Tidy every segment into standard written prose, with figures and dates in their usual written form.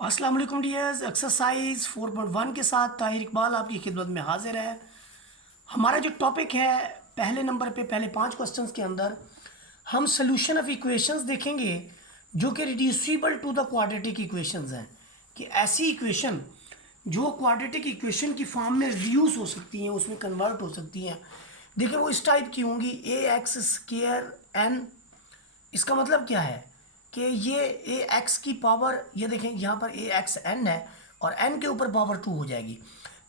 अस्सलाम वालेकुम dears. Exercise 4.1 के साथ ताहिर इकबाल आपकी खिदमत में हाजिर है। हमारा जो टॉपिक है पहले नंबर पे पहले 5 क्वेश्चंस के अंदर हम सोल्यूशन ऑफ इक्वेशंस देखेंगे जो कि reducible to the quadratic equations हैं, कि ऐसी इक्वेशन जो क्वाड्रेटिक इक्वेशन की फॉर्म में रिड्यूस हो सकती हैं, उसमें कन्वर्ट हो सकती हैं। देखिए वो इस टाइप की होंगी ए एक्स स्क्वायर एन। इसका मतलब क्या है कि ये ए एक्स की पावर, ये देखें यहाँ पर ए एक्स एन है और एन के ऊपर पावर 2 हो जाएगी।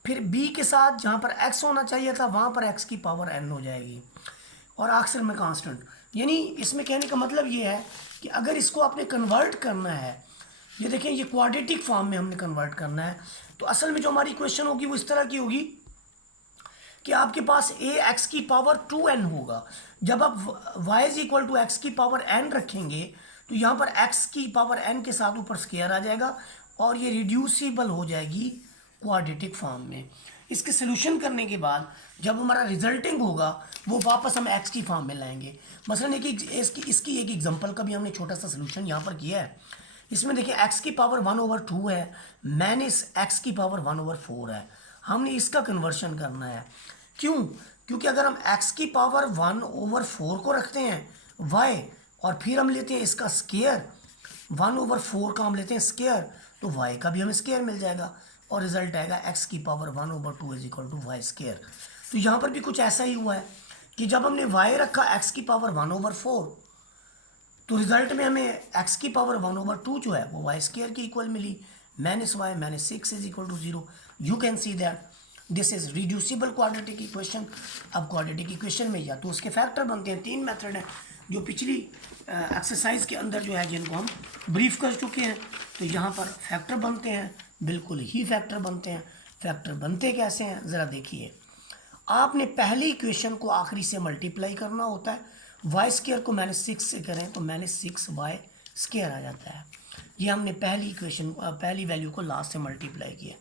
फिर बी के साथ जहाँ पर एक्स होना चाहिए था वहाँ पर एक्स की पावर एन हो जाएगी और आखिर में कांस्टेंट। यानी इसमें कहने का मतलब ये है कि अगर इसको आपने कन्वर्ट करना है, ये देखें ये क्वाड्रेटिक फॉर्म में हमने कन्वर्ट करना है, तो असल में जो हमारी इक्वेशन होगी वो इस तरह की होगी कि आपके पास ए एक्स की पावर 2n होगा। जब आप y is equal to x की पावर n रखेंगे तो यहाँ पर x की पावर n के साथ ऊपर स्क्वायर आ जाएगा और ये रिड्यूसिबल हो जाएगी क्वाड्रेटिक फॉर्म में। इसके सोल्यूशन करने के बाद जब हमारा रिजल्टिंग होगा वो वापस हम x की फॉर्म में लाएंगे। मसलन इसकी एक एग्जांपल का भी हमने छोटा सा सोल्यूशन यहाँ पर किया है। इसमें देखिए x की पावर 1/2 है, माइनस x की पावर 1/4 है। हमने इसका कन्वर्शन करना है। क्यों? क्योंकि अगर हम x की पावर 1/4 को रखते हैं y और फिर हम लेते हैं इसका स्क्वायर, 1/4 का हम लेते हैं स्क्वायर, तो y का भी हमें स्क्वायर मिल जाएगा और रिजल्ट आएगा x की power 1/2 is equal to y square. तो यहाँ पर भी कुछ ऐसा ही हुआ है कि जब हमने y रखा x की पावर 1/4 तो रिजल्ट में हमें x की पावर 1/2 जो है वो वाई स्क्वायर की इक्वल मिली। Minus y minus 6 is equal to 0। You can see that this is reducible quadratic equation. अब क्वाड्रेटिक इक्वेशन में या तो उसके फैक्टर बनते हैं, 3 मेथड है जो पिछली एक्सरसाइज के अंदर जो है जिनको हम ब्रीफ कर चुके हैं। तो यहाँ पर फैक्टर बनते हैं, बिल्कुल ही फैक्टर बनते हैं। फैक्टर बनते कैसे हैं ज़रा देखिए। आपने पहली इक्वेशन को आखिरी से मल्टीप्लाई करना होता है। वाई स्क्वायर को -6 से करें तो -6 वाई स्क्वायर आ जाता है। ये हमने पहली इक्वेशन पहली वैल्यू को लास्ट से मल्टीप्लाई किया।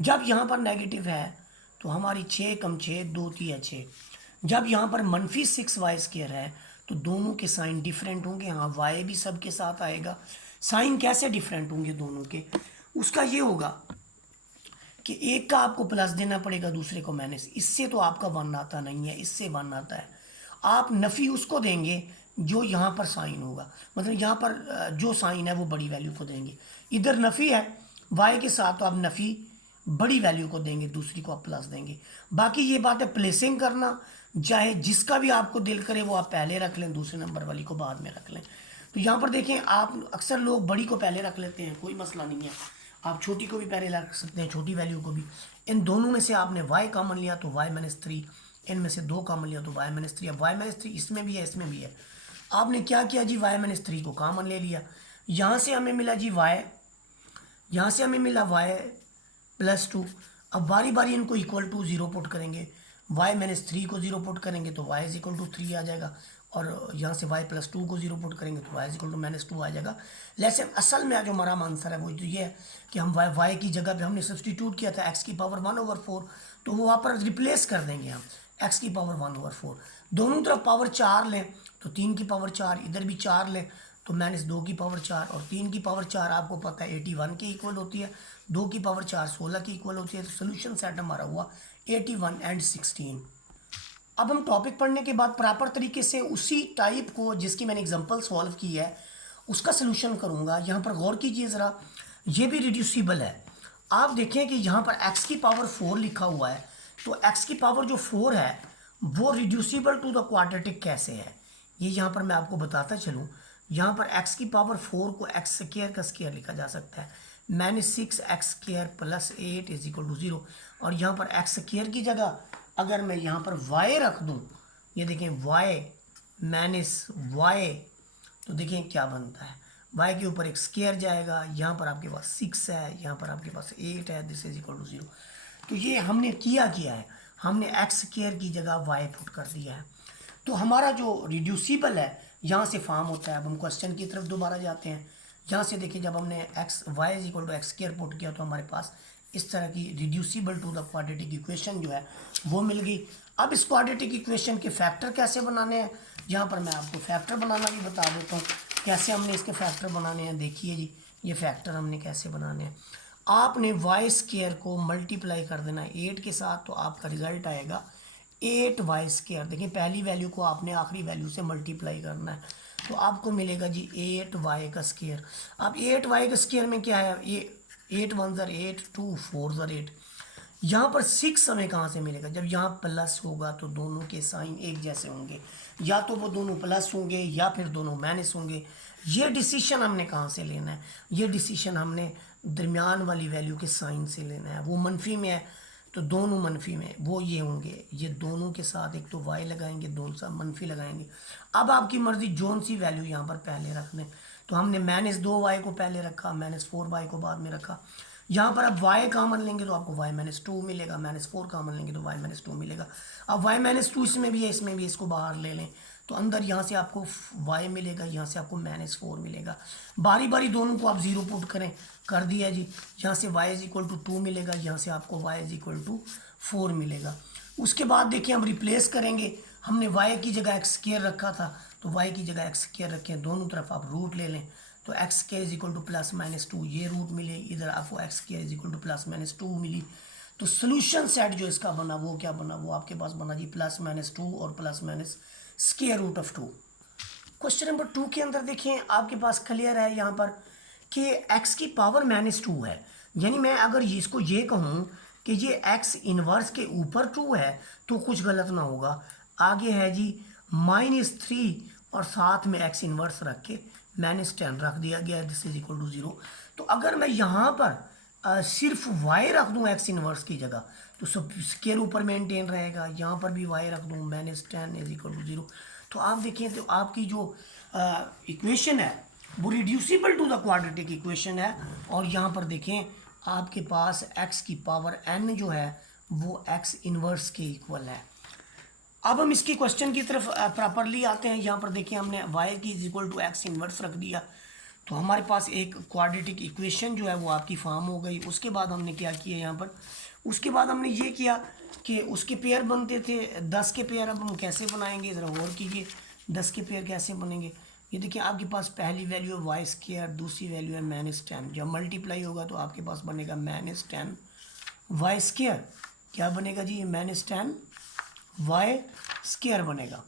जब यहाँ पर नेगेटिव है तो हमारी 6 कम 6 2 3 6। जब यहाँ पर -6 वाई स्क्वायर है तो दोनों के साइन डिफरेंट होंगे। हाँ वाई भी सबके साथ आएगा। साइन कैसे डिफरेंट होंगे दोनों के? उसका ये होगा कि एक का आपको प्लस देना पड़ेगा, दूसरे को माइनस। इससे तो आपका 1 आता नहीं है, इससे 1 आता है। आप नफ़ी उसको देंगे जो यहाँ पर साइन होगा, मतलब यहाँ पर जो साइन है वो बड़ी वैल्यू को देंगे। इधर नफ़ी है वाई के साथ तो आप नफ़ी बड़ी वैल्यू को देंगे, दूसरी को आप प्लस देंगे। बाकी ये बात है प्लेसिंग करना, चाहे जिसका भी आपको दिल करे वो आप पहले रख लें, दूसरे नंबर वाली को बाद में रख लें। तो यहाँ पर देखें आप अक्सर लोग बड़ी को पहले रख लेते हैं, कोई मसला नहीं है। आप छोटी को भी पहले रख सकते हैं, छोटी वैल्यू को भी। इन दोनों में से आपने y कॉमन लिया तो y-3, इनमें से 2 कॉमन लिया तो y-3। अब y-3 इसमें भी है इसमें भी है। आपने क्या किया जी, y-3 को कॉमन ले लिया। यहाँ से हमें मिला जी y, यहाँ से हमें मिला y+2। अब बारी बारी इनको इक्वल टू 0 पुट करेंगे। y-3 को 0 पुट करेंगे तो y इज इक्वल टू 3 आ जाएगा और यहाँ से y+2 को 0 पुट करेंगे तो y इज इक्वल टू -2 आ जाएगा। लेकिन असल में जो हमारा आंसर है वो तो ये है कि हम y की जगह पे हमने सब्सटीट्यूट किया था x की पावर 1/4, तो वो वहाँ पर रिप्लेस कर देंगे हम x की पावर 1/4। दोनों तरफ पावर 4 लें तो 3 की पावर 4, इधर भी 4 लें तो -2 की पावर 4 और 3 की पावर 4 आपको पता है 81 के इक्वल होती है। 2 की पावर 4 16 की इक्वल होती है। तो सोल्यूशन सेट हमारा हुआ 81 एंड 16। अब हम टॉपिक पढ़ने के बाद प्रॉपर तरीके से उसी टाइप को जिसकी मैंने एग्जांपल सॉल्व की है उसका सोल्यूशन करूंगा। यहाँ पर गौर कीजिए ज़रा, ये भी रिड्यूसिबल है। आप देखें कि यहाँ पर x की पावर 4 लिखा हुआ है, तो x की पावर जो 4 है वो रिड्यूसिबल टू द क्वाड्रेटिक कैसे है ये यहाँ पर मैं आपको बताता चलूँ। यहाँ पर x की पावर 4 को x स्क्वायर का स्क्वायर लिखा जा सकता है, -6x² + 8 इज इक्वल टू 0। और यहाँ पर x स्क्वायर की जगह अगर मैं यहाँ पर y रख दूँ, ये देखें y-y, तो देखें क्या बनता है। y के ऊपर एक स्क्वायर जाएगा, यहाँ पर आपके पास 6 है, यहाँ पर आपके पास 8 है, दिस इज इक्वल टू 0। तो ये हमने किया है, हमने x स्क्वायर की जगह y पुट कर दिया है। तो हमारा जो रिड्यूसिबल है यहाँ से फॉर्म होता है। अब हम क्वेश्चन की तरफ दोबारा जाते हैं। यहाँ से देखिए जब हमने y is equal to x square put किया तो हमारे पास इस तरह की reducible to the quadratic equation जो है वो मिल गई। अब इस क्वाड्रेटिक इक्वेशन के फैक्टर कैसे बनाने हैं, यहाँ पर मैं आपको फैक्टर बनाना भी बता देता हूँ कैसे हमने इसके फैक्टर बनाने हैं। देखिए जी, ये फैक्टर हमने कैसे बनाने हैं। आपने वाई स्केयर को मल्टीप्लाई कर देना है 8 के साथ, तो आपका रिजल्ट आएगा 8y स्केयर। देखिए पहली वैल्यू को आपने आखिरी वैल्यू से मल्टीप्लाई करना है, तो आपको मिलेगा जी 8y का स्केयर। अब 8y का स्केयर में क्या है, ये 8 1 ज़र 8, 2 4 ज़र 8। यहाँ पर 6 हमें कहाँ से मिलेगा, जब यहाँ प्लस होगा तो दोनों के साइन एक जैसे होंगे, या तो वो दोनों प्लस होंगे या फिर दोनों माइनस होंगे। ये डिसीशन हमने कहाँ से लेना है, ये डिसीशन हमने दरमियान वाली वैल्यू के साइन से लेना है। वो मनफी में है तो दोनों मनफी में वो ये होंगे, ये दोनों के साथ एक तो y लगाएंगे, दोनों साथ मनफी लगाएंगे। अब आपकी मर्ज़ी जोन सी वैल्यू यहाँ पर पहले रख दें, तो हमने -2y को पहले रखा, -4y को बाद में रखा। यहाँ पर आप y कॉमन लेंगे तो आपको y-2 मिलेगा, -4 कॉमन लेंगे तो y-2 मिलेगा। अब y-2 इसमें भी है, इसमें भी, इसको बाहर ले लें तो अंदर यहाँ से आपको y मिलेगा, यहाँ से आपको -4 मिलेगा। बारी बारी दोनों को आप 0 पुट करें, कर दिया जी। यहाँ से y = 2 मिलेगा, यहाँ से आपको y = 4 मिलेगा। उसके बाद देखिए हम रिप्लेस करेंगे, हमने y की जगह x स्क्वायर रखा था तो y की जगह x स्क्वायर रखें, दोनों तरफ आप रूट ले लें तो x स्क्वायर = +-2 ये रूट मिले, इधर आपको x स्क्वायर = +-2 मिली। तो सोल्यूशन सेट जो इसका बना वो क्या बना, वो आपके पास बना जी +-2 और +-√2। क्वेश्चन नंबर 2 के अंदर देखें आपके पास क्लियर है यहाँ पर कि x की पावर -2 है, यानी मैं अगर इसको ये कहूँ कि ये x इनवर्स के ऊपर 2 है तो कुछ गलत ना होगा। आगे है जी -3 और साथ में x इनवर्स रख के -10 रख दिया गया, दिस इज इक्वल टू 0। तो अगर मैं यहाँ पर सिर्फ y रख दूँ x इनवर्स की जगह तो सब स्केयर ऊपर मेंटेन रहेगा, यहाँ पर भी y रख दूँ -10 = 0। तो आप देखिए तो आपकी जो इक्वेशन है वो reducible to the quadratic equation है, और यहाँ पर देखें आपके पास x की पावर n जो है वो x इनवर्स के इक्वल है। अब हम इसकी क्वेश्चन की तरफ प्रॉपरली आते हैं। यहाँ पर देखिए हमने y की = x इनवर्स रख दिया, तो हमारे पास एक क्वाड्रेटिक इक्वेशन जो है वो आपकी फॉर्म हो गई। उसके बाद हमने क्या किया यहाँ पर, उसके बाद हमने ये किया कि उसके पेयर बनते थे 10 के पेयर, अब हम कैसे बनाएंगे ज़रा गौर कीजिए। 10 के पेयर कैसे बनेंगे, ये देखिए आपके पास पहली वैल्यू है y², दूसरी वैल्यू है -10, जब मल्टीप्लाई होगा तो आपके पास बनेगा -10y²। क्या बनेगा जी, -10y² बनेगा।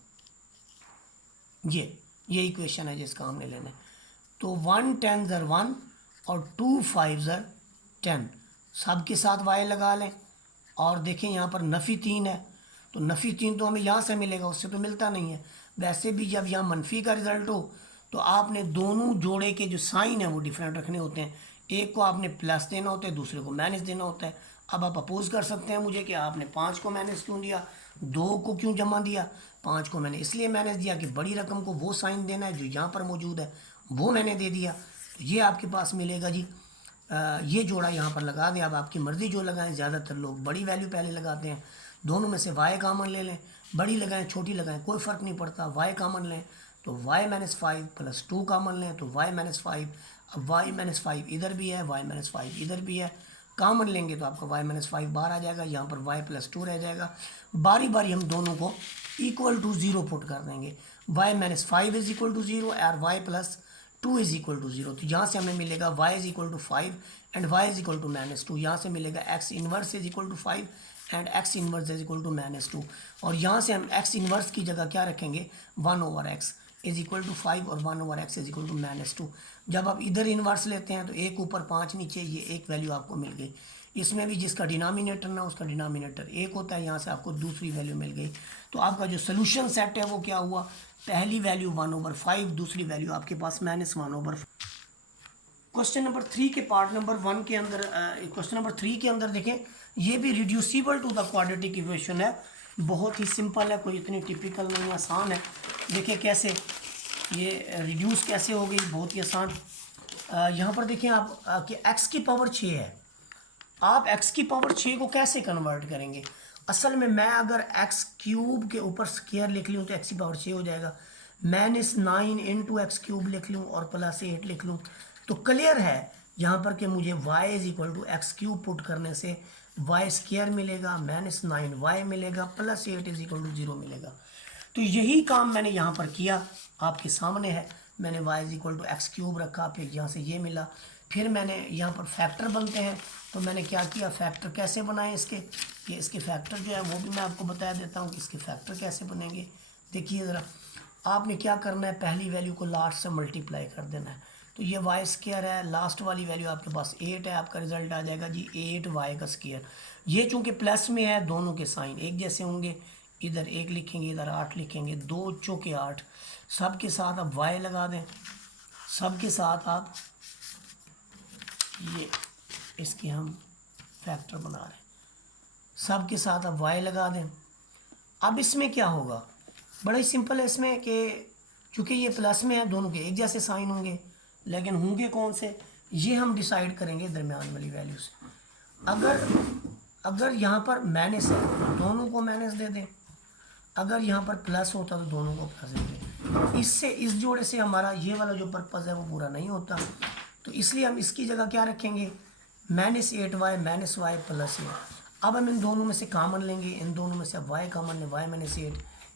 ये इक्वेशन है जिसका हमने लेना है। तो 1 10 ज़र 1 और 2 5 ज़र 10, सब के साथ y लगा लें। और देखें यहाँ पर नफ़ी 3 है, तो नफ़ी 3 तो हमें यहाँ से मिलेगा, उससे तो मिलता नहीं है। वैसे भी जब यहाँ मनफी का रिज़ल्ट हो तो आपने दोनों जोड़े के जो साइन है वो डिफरेंट रखने होते हैं, एक को आपने प्लस देना होता है, दूसरे को माइनस देना होता है। अब आप अपोज कर सकते हैं मुझे कि आपने 5 को माइनस क्यों दिया, 2 को क्यों जमा दिया। 5 को मैंने इसलिए माइनस दिया कि बड़ी रकम को वो साइन देना है जो यहाँ पर मौजूद है, वो मैंने दे दिया। तो ये आपके पास मिलेगा जी, ये जोड़ा यहाँ पर लगा दें। अब आपकी मर्ज़ी जो लगाएं, ज़्यादातर लोग बड़ी वैल्यू पहले लगाते हैं। दोनों में से y कॉमन ले लें, बड़ी लगाएं छोटी लगाएं कोई फ़र्क नहीं पड़ता। y कॉमन लें तो y-5 + 2 कॉमन लें तो y-5। अब y-5 इधर भी है, y-5 इधर भी है, कॉमन लेंगे तो आपका y-5 बाहर आ जाएगा, यहाँ पर y+2 रह जाएगा। बारी बारी हम दोनों को = 0 पुट कर देंगे, y-5 = 0 और y+2 = 0। तो यहाँ से हमें मिलेगा y = 5 एंड y = -2। यहाँ से मिलेगा x inverse = 5 and x inverse = -2। और यहाँ से हम x इनवर्स की जगह क्या रखेंगे, 1/x = 5 और 1/x = -2। जब आप इधर इनवर्स लेते हैं तो 1 ऊपर 5 नीचे, ये एक वैल्यू आपको मिल गई। इसमें भी जिसका डिनोमिनेटर ना उसका डिनोमिनेटर 1 होता है, यहाँ से आपको दूसरी वैल्यू मिल गई। तो आपका जो सोल्यूशन सेट है वो क्या हुआ, पहली वैल्यू 1/5, दूसरी वैल्यू आपके पास -1/5। क्वेश्चन नंबर 3 के पार्ट नंबर 1 के अंदर, क्वेश्चन नंबर 3 के अंदर देखें, ये भी reducible to the quadratic equation है, बहुत ही सिंपल है, कोई इतनी टिपिकल नहीं, आसान है। देखिए कैसे ये रिड्यूस कैसे हो गई, बहुत ही आसान। यहाँ पर देखें आप कि x की पावर 6 है, आप x की पावर 6 को कैसे कन्वर्ट करेंगे। असल में मैं अगर x³ के ऊपर स्क्वायर लिख लूँ तो x की पावर 6 हो जाएगा, -9 × x³ लिख लूँ और +8 लिख लूँ तो क्लियर है यहाँ पर कि मुझे y = x³ पुट करने से y² मिलेगा, -9y मिलेगा, +8 = 0 मिलेगा। तो यही काम मैंने यहाँ पर किया, आपके सामने है। मैंने y = x³ रखा, फिर यहाँ से ये मिला फिर मैंने यहाँ पर फैक्टर बनते हैं, तो मैंने क्या किया, फैक्टर कैसे बनाए इसके, ये इसके फैक्टर जो है वो भी मैं आपको बता देता हूँ कि इसके फैक्टर कैसे बनेंगे। देखिए ज़रा, आपने क्या करना है, पहली वैल्यू को लास्ट से मल्टीप्लाई कर देना है। तो ये वाई स्क्वायर है, लास्ट वाली वैल्यू आपके पास 8 है, आपका रिजल्ट आ जाएगा जी 8 वाई का स्क्वायर। ये चूँकि प्लस में है, दोनों के साइन एक जैसे होंगे, इधर 1 लिखेंगे, इधर 8 लिखेंगे, 2 चौके 8, सब के साथ आप वाई लगा दें, सब के साथ आप ये इसके हम फैक्टर बना रहे हैं, सब के साथ आप वाई लगा दें। अब इसमें क्या होगा, बड़ा ही सिंपल है इसमें कि चूँकि ये प्लस में है, दोनों के एक जैसे साइन होंगे, लेकिन होंगे कौन से, ये हम डिसाइड करेंगे दरमियान वाली वैल्यू से। अगर यहाँ पर माइनस है तो दोनों को माइनस दे दें, अगर यहाँ पर प्लस होता तो दोनों को प्लस दे दें। इससे इस जोड़े से हमारा ये वाला जो पर्पज़ है वो पूरा नहीं होता, तो इसलिए हम इसकी जगह क्या रखेंगे, -8y -y + 8। अब हम इन दोनों में से कॉमन लेंगे, इन दोनों में से y कॉमन लें, y -8,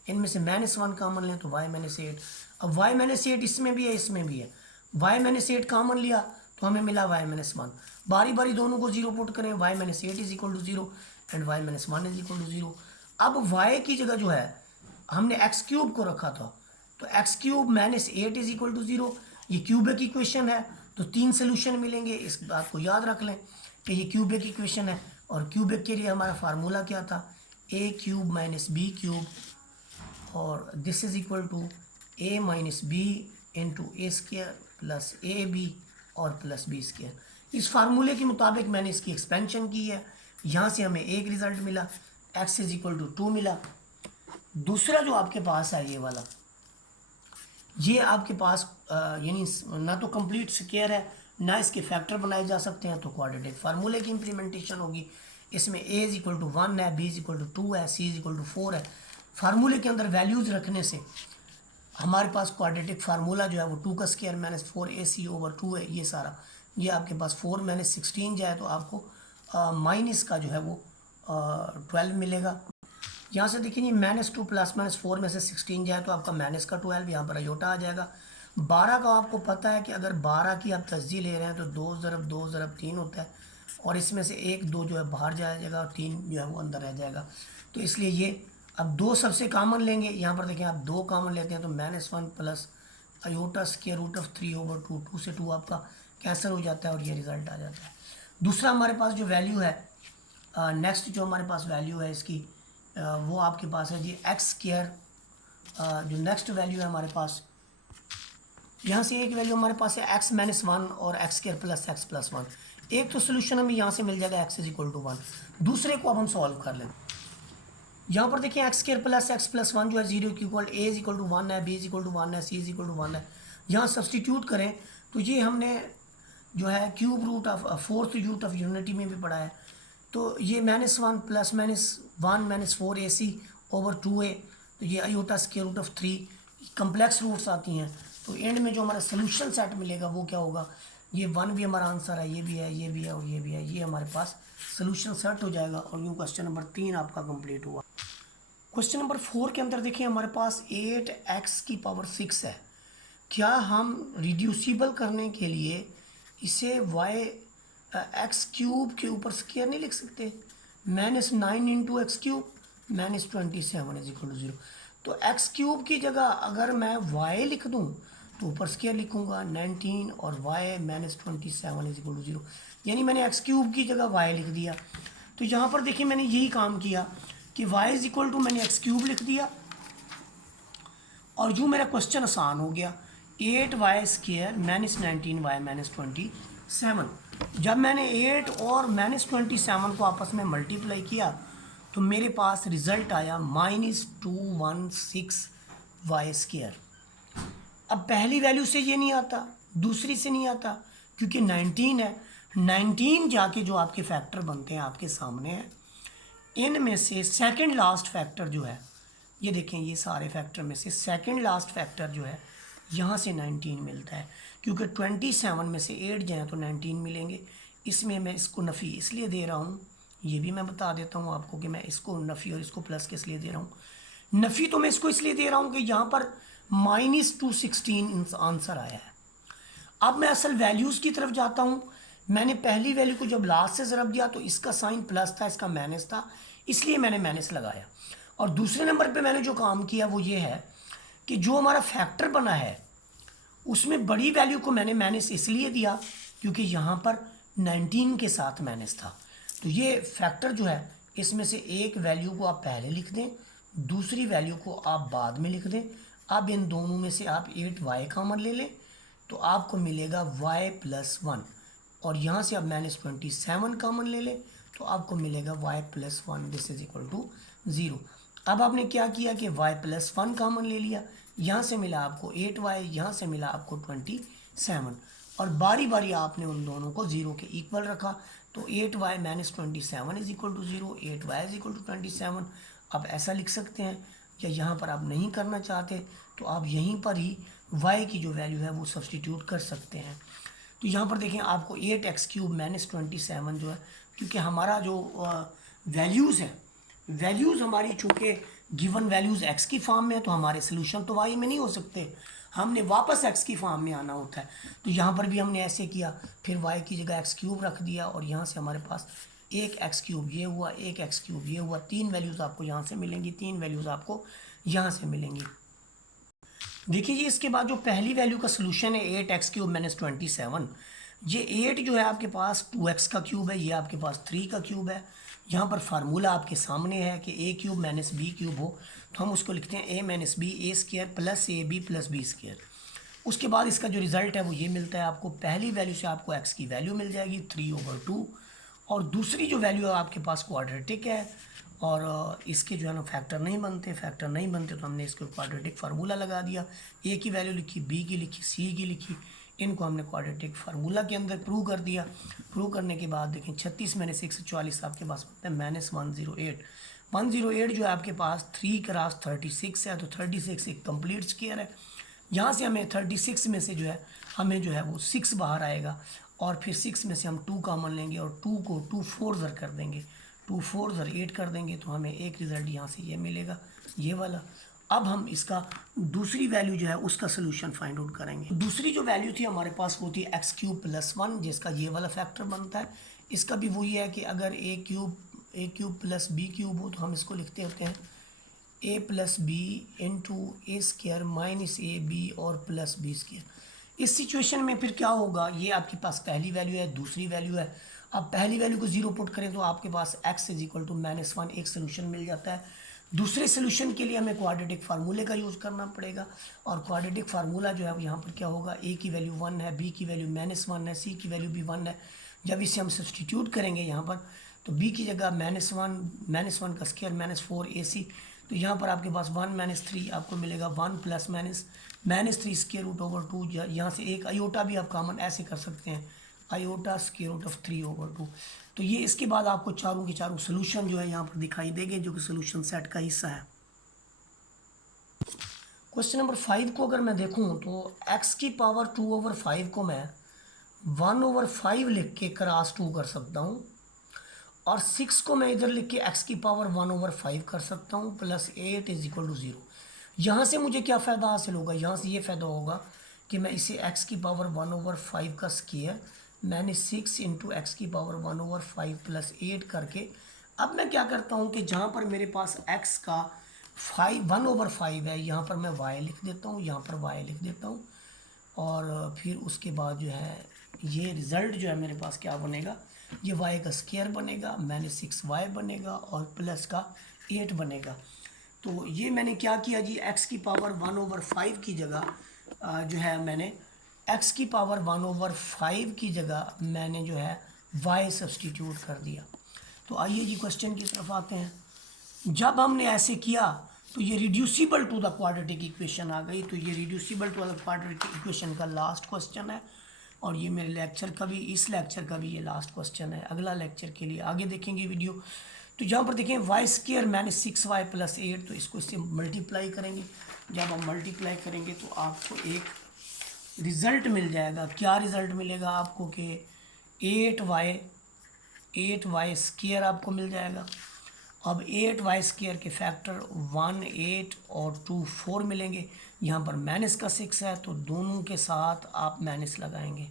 इनमें से -1 कॉमन लें तो y -8। अब y -8 इसमें भी है, इसमें भी है, y -8 कॉमन लिया तो हमें मिला y -1। बारी बारी दोनों को 0 पुट करें, y -8 = 0 एंड y -1 = 0। अब y की जगह जो है हमने x³ को रखा था, तो x³ -8 = 0, ये क्यूबिक इक्वेशन है, तो 3 सोल्यूशन मिलेंगे। इस बात को याद रख लें कि ये क्यूबिक इक्वेशन है, और क्यूबिक के लिए हमारा फार्मूला क्या था, a³ - b³ और this is equal to a - b into a² + ab और +b²। इस फार्मूले के मुताबिक मैंने इसकी एक्सपेंशन की है, यहाँ से हमें एक रिज़ल्ट मिला, x = 2 मिला। दूसरा जो आपके पास है ये वाला, ये आपके पास यानी ना तो कंप्लीट स्क्वायर है, ना इसके फैक्टर बनाए जा सकते हैं, तो क्वाड्रेटिक फार्मूले की इम्प्लीमेंटेशन होगी। इसमें a = 1 है, b = 2 है, c = 4 है। फार्मूले के अंदर वैल्यूज़ रखने से हमारे पास क्वाड्रेटिक फार्मूला जो है वो 2 का स्क्वायर -4ac/2 है। ये सारा, ये आपके पास 4 - 16 जाए तो आपको माइनस का जो है वो 12 मिलेगा। यहाँ से देखिए, -2 + -4 में से 16 जाए तो आपका माइनस का 12, यहाँ पर अयोटा आ जाएगा। 12 का आपको पता है कि अगर 12 की आप तस्जी ले रहे हैं तो 2 × 2 × 3 होता है, और इसमें से 1 2 जो है बाहर जाएगा और 3 जो है वो अंदर रह जाएगा। तो इसलिए ये अब 2 सबसे कॉमन लेंगे, यहाँ पर देखें आप 2 कॉमन लेते हैं तो -1 प्लस अयोटा √3/2, 2 से 2 आपका कैंसिल हो जाता है और ये रिज़ल्ट आ जाता है। दूसरा हमारे पास जो वैल्यू है, नेक्स्ट जो हमारे पास वैल्यू है इसकी, वो आपके पास है जी x²। जो नेक्स्ट वैल्यू है हमारे पास, यहाँ से एक वैल्यू हमारे पास है x - 1 और x² + x + 1। एक तो सोल्यूशन हमें यहाँ से मिल जाएगा x = 1, दूसरे को अब हम सॉल्व कर लें। यहाँ पर देखिए x² + x + 1 जो है 0 के इक्वल, a = 1 है, b = 1 है, c = 1 है। यहाँ सब्सटीट्यूट करें तो ये हमने जो है cube root of 4th root of unity में भी पढ़ा है, तो ये -1 + -1 -4ac/2a, तो ये अयोटा √3 कम्प्लेक्स रूट्स आती हैं। तो एंड में जो हमारा सोल्यूशन सेट मिलेगा वो क्या होगा, ये 1 भी हमारा आंसर है, ये भी है, ये भी है और ये भी है, ये हमारे पास सोल्यूशन सेट हो जाएगा। और यूँ क्वेश्चन नंबर 3 आपका कंप्लीट हुआ। क्वेश्चन नंबर 4 के अंदर देखिए हमारे पास 8x⁶ है। क्या हम रिड्यूसिबल करने के लिए इसे x³ के ऊपर स्क्वायर नहीं लिख सकते, -9 × x³ -27 = 0। तो x³ की जगह अगर मैं y लिख दूं तो ऊपर स्क्वायर लिखूंगा 19 और y -27 = 0, यानी मैंने x³ की जगह y लिख दिया। तो यहाँ पर देखिए मैंने यही काम किया कि y = मैंने x³ लिख दिया, और जो मेरा क्वेश्चन आसान हो गया, 8y² -19y -27। जब मैंने 8 और -27 को आपस में मल्टीप्लाई किया तो मेरे पास रिज़ल्ट आया -216y²। अब पहली वैल्यू से ये नहीं आता, दूसरी से नहीं आता, क्योंकि 19 है। 19 जाके जो आपके फैक्टर बनते हैं आपके सामने है, इनमें से सेकंड लास्ट फैक्टर जो है, ये देखें, ये सारे फैक्टर में से सेकंड लास्ट फैक्टर जो है यहाँ से 19 मिलता है, क्योंकि 27 में से 8 जाएँ तो 19 मिलेंगे। इसमें मैं इसको नफ़ी इसलिए दे रहा हूँ, ये भी मैं बता देता हूँ आपको कि मैं इसको नफ़ी और इसको प्लस किस लिए दे रहा हूँ। नफ़ी तो मैं इसको इसलिए दे रहा हूँ कि यहाँ पर -216 आंसर आया है। अब मैं असल वैल्यूज़ की तरफ जाता हूँ। मैंने पहली वैल्यू को जब लास्ट से ज़रब दिया तो इसका साइन प्लस था, इसका माइनस था, इसलिए मैंने माइनस लगाया। और दूसरे नंबर पे मैंने जो काम किया वो ये है कि जो हमारा फैक्टर बना है उसमें बड़ी वैल्यू को मैंने माइनस इसलिए दिया क्योंकि यहाँ पर 19 के साथ माइनस था। तो ये फैक्टर जो है इसमें से एक वैल्यू को आप पहले लिख दें, दूसरी वैल्यू को आप बाद में लिख दें। अब इन दोनों में से आप 8y कॉमन ले लें तो आपको मिलेगा y प्लस 1, और यहाँ से आप -27 कॉमन ले लें तो आपको मिलेगा y plus 1, this is equal to 0। अब आपने क्या किया कि y प्लस 1 कॉमन ले लिया, यहाँ से मिला आपको 8y, यहाँ से मिला आपको 27, और बारी बारी आपने उन दोनों को 0 के इक्वल रखा। तो 8y minus 27 is equal to 0, 8y is equal to 27। आप ऐसा लिख सकते हैं, या यहाँ पर आप नहीं करना चाहते तो आप यहीं पर ही y की जो वैल्यू है वो सब्सटीट्यूट कर सकते हैं। तो यहाँ पर देखें आपको 8x³ माइनस 27 जो है, क्योंकि हमारा जो वैल्यूज़ है, वैल्यूज़ हमारी चूँकि गिवन वैल्यूज़ x की फॉर्म में है तो हमारे सोल्यूशन तो y में नहीं हो सकते, हमने वापस x की फॉर्म में आना होता है। तो यहाँ पर भी हमने ऐसे किया, फिर y की जगह x³ रख दिया, और यहाँ से हमारे पास एक x³ ये हुआ, एक x³ ये हुआ, तीन वैल्यूज़ आपको यहाँ से मिलेंगी, तीन वैल्यूज़ आपको यहाँ से मिलेंगी। देखिए जी, इसके बाद जो पहली वैल्यू का सोल्यूशन है 8x³ माइनस 27, ये 8 जो है आपके पास 2x का क्यूब है, ये आपके पास 3 का क्यूब है। यहाँ पर फार्मूला आपके सामने है कि a³ माइनस b³ हो तो हम उसको लिखते हैं a minus b a square plus a b plus b square. उसके बाद इसका जो रिज़ल्ट है वो ये मिलता है आपको, पहली वैल्यू से आपको x की वैल्यू मिल जाएगी 3/2, और दूसरी जो वैल्यू है आपके पास क्वाड्रेटिक है, और इसके जो है ना फैक्टर नहीं बनते तो हमने इसको क्वाड्रेटिक फार्मूला लगा दिया। ए की वैल्यू लिखी, बी की लिखी, सी की लिखी, इनको हमने क्वाड्रेटिक फार्मूला के अंदर प्रूव कर दिया। प्रूव करने के बाद देखें 36 में से 144 आपके पास बनता है -108। 108 जो है आपके पास 3 क्रॉस 36 है, तो 36 एक कंप्लीट स्क्वायर है। यहाँ से हमें 36 में से जो है हमें जो है वो 6 बाहर आएगा, और फिर 6 में से हम 2 कॉमन लेंगे और 2 को 2 4 ज़र कर देंगे, 2 4 ज़र 8 कर देंगे, तो हमें एक रिज़ल्ट यहाँ से ये मिलेगा, ये वाला। अब हम इसका दूसरी वैल्यू जो है उसका सोल्यूशन फाइंड आउट करेंगे। दूसरी जो वैल्यू थी हमारे पास वो थी x³ प्लस 1, जिसका ये वाला फैक्टर बनता है। इसका भी वही है कि अगर a³ प्लस b³ हो तो हम इसको लिखते होते हैं a plus b into a square minus a b और प्लस बी स्क्र। इस सिचुएशन में फिर क्या होगा, ये आपके पास पहली वैल्यू है, दूसरी वैल्यू है। अब पहली वैल्यू को 0 पुट करें तो आपके पास x इज इक्वल टू -1 एक सोल्यूशन मिल जाता है। दूसरे सोल्यूशन के लिए हमें क्वाड्रेटिक फार्मूले का यूज़ करना पड़ेगा, और क्वाड्रेटिक फार्मूला जो है यहाँ पर क्या होगा, a की वैल्यू 1 है, b की वैल्यू -1 है, c की वैल्यू भी 1 है। जब इसे हम सब्सटीट्यूट करेंगे यहाँ पर तो b की जगह -1 का स्क्वायर -4ac, तो यहाँ पर आपके पास 1 - 3 आपको मिलेगा 1 प्लस -3 स्क्वायर रूट ओवर 2। यहाँ से एक आयोटा भी आप कॉमन ऐसे कर सकते हैं, आयोटा स्क्वायर रूट ऑफ 3/2। तो ये इसके बाद आपको चारों के चारों सोल्यूशन जो है यहाँ पर दिखाई देंगे, जो कि सोल्यूशन सेट का हिस्सा है। क्वेश्चन नंबर 5 को अगर मैं देखूँ तो x की पावर 2/5 को मैं 1/5 लिख के क्रॉस 2 कर सकता हूँ, और 6 को मैं इधर लिख के x की पावर 1/5 कर सकता हूँ, प्लस 8 इज इक्वल टू 0। यहाँ से मुझे क्या फ़ायदा हासिल होगा, यहाँ से ये फ़ायदा होगा कि मैं इसे x की पावर 1/5 का स्क्वायर मैंने 6 इंटू एक्स की पावर 1/5 प्लस 8 करके, अब मैं क्या करता हूँ कि जहाँ पर मेरे पास x का 1/5 है, यहाँ पर मैं y लिख देता हूँ, यहाँ पर y लिख देता हूँ, और फिर उसके बाद जो है ये रिज़ल्ट जो है मेरे पास क्या बनेगा, ये y का स्क्वायर बनेगा, -6y बनेगा और प्लस का 8 बनेगा। तो ये मैंने क्या किया जी, x की पावर 1/5 की जगह जो है मैंने x की पावर 1/5 की जगह मैंने जो है y सब्सटीट्यूट कर दिया। तो आइए जी क्वेश्चन की तरफ आते हैं। जब हमने ऐसे किया तो ये reducible to the quadratic equation आ गई। तो ये reducible to the quadratic equation का लास्ट क्वेश्चन है, और ये मेरे लेक्चर का भी, इस लेक्चर का भी ये लास्ट क्वेश्चन है। अगला लेक्चर के लिए आगे देखेंगे वीडियो। तो यहाँ पर देखें y² -6y प्लस 8, तो इसको इससे मल्टीप्लाई करेंगे। जब हम मल्टीप्लाई करेंगे तो आपको एक रिज़ल्ट मिल जाएगा। क्या रिज़ल्ट मिलेगा आपको कि 8y² आपको मिल जाएगा। अब 8y² के फैक्टर 1 8 और 2 4 मिलेंगे। यहाँ पर माइनस का 6 है तो दोनों के साथ आप माइनस लगाएंगे,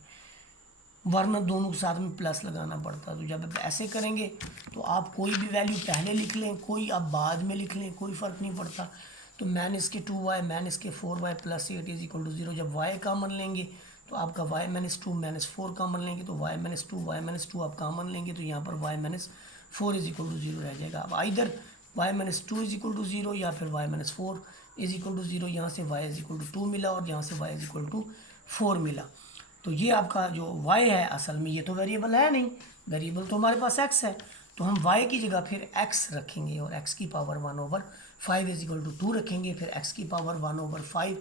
वरना दोनों के साथ में प्लस लगाना पड़ता। तो जब आप ऐसे करेंगे तो आप कोई भी वैल्यू पहले लिख लें, कोई आप बाद में लिख लें, कोई फ़र्क नहीं पड़ता। तो माइनस के 2y माइनस के 4y plus 8 is equal to 0। जब y कॉमन लेंगे तो आपका y माइनस 2 माइनस 4 कॉमन लेंगे तो y माइनस 2 y माइनस 2 आप कॉमन लेंगे तो यहाँ पर y minus 4 is equal to 0 रह जाएगा। अब इधर y minus 2 is equal to 0 या फिर y minus 4 is equal to 0, यहाँ से y इज इक्वल टू 2 मिला और यहाँ से y इज इक्वल टू 4 मिला। तो ये आपका जो y है असल में ये तो वेरिएबल है नहीं, वेरिएबल तो हमारे पास x है, तो हम y की जगह फिर x रखेंगे और x की पावर 1/5 इज इक्वल टू 2 रखेंगे। फिर x की power 1/5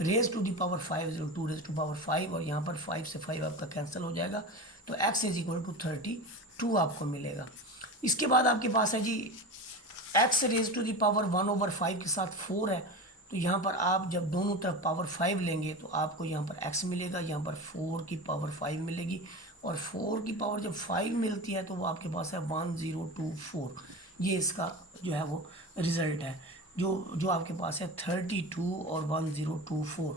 raise to the power 5 is 2 raise to power 5 और यहाँ पर 5 से 5 आपका कैंसिल हो जाएगा तो x इज इक्वल टू 32 आपको मिलेगा। इसके बाद आपके पास है जी x raise to the power 1/5 के साथ 4 है, तो यहाँ पर आप जब दोनों तरफ पावर 5 लेंगे तो आपको यहाँ पर x मिलेगा, यहाँ पर 4 की पावर 5 मिलेगी और 4 की पावर जब 5 मिलती है तो वो आपके पास है 1024। ये इसका जो है वो रिज़ल्ट है जो आपके पास है 32 और 1024।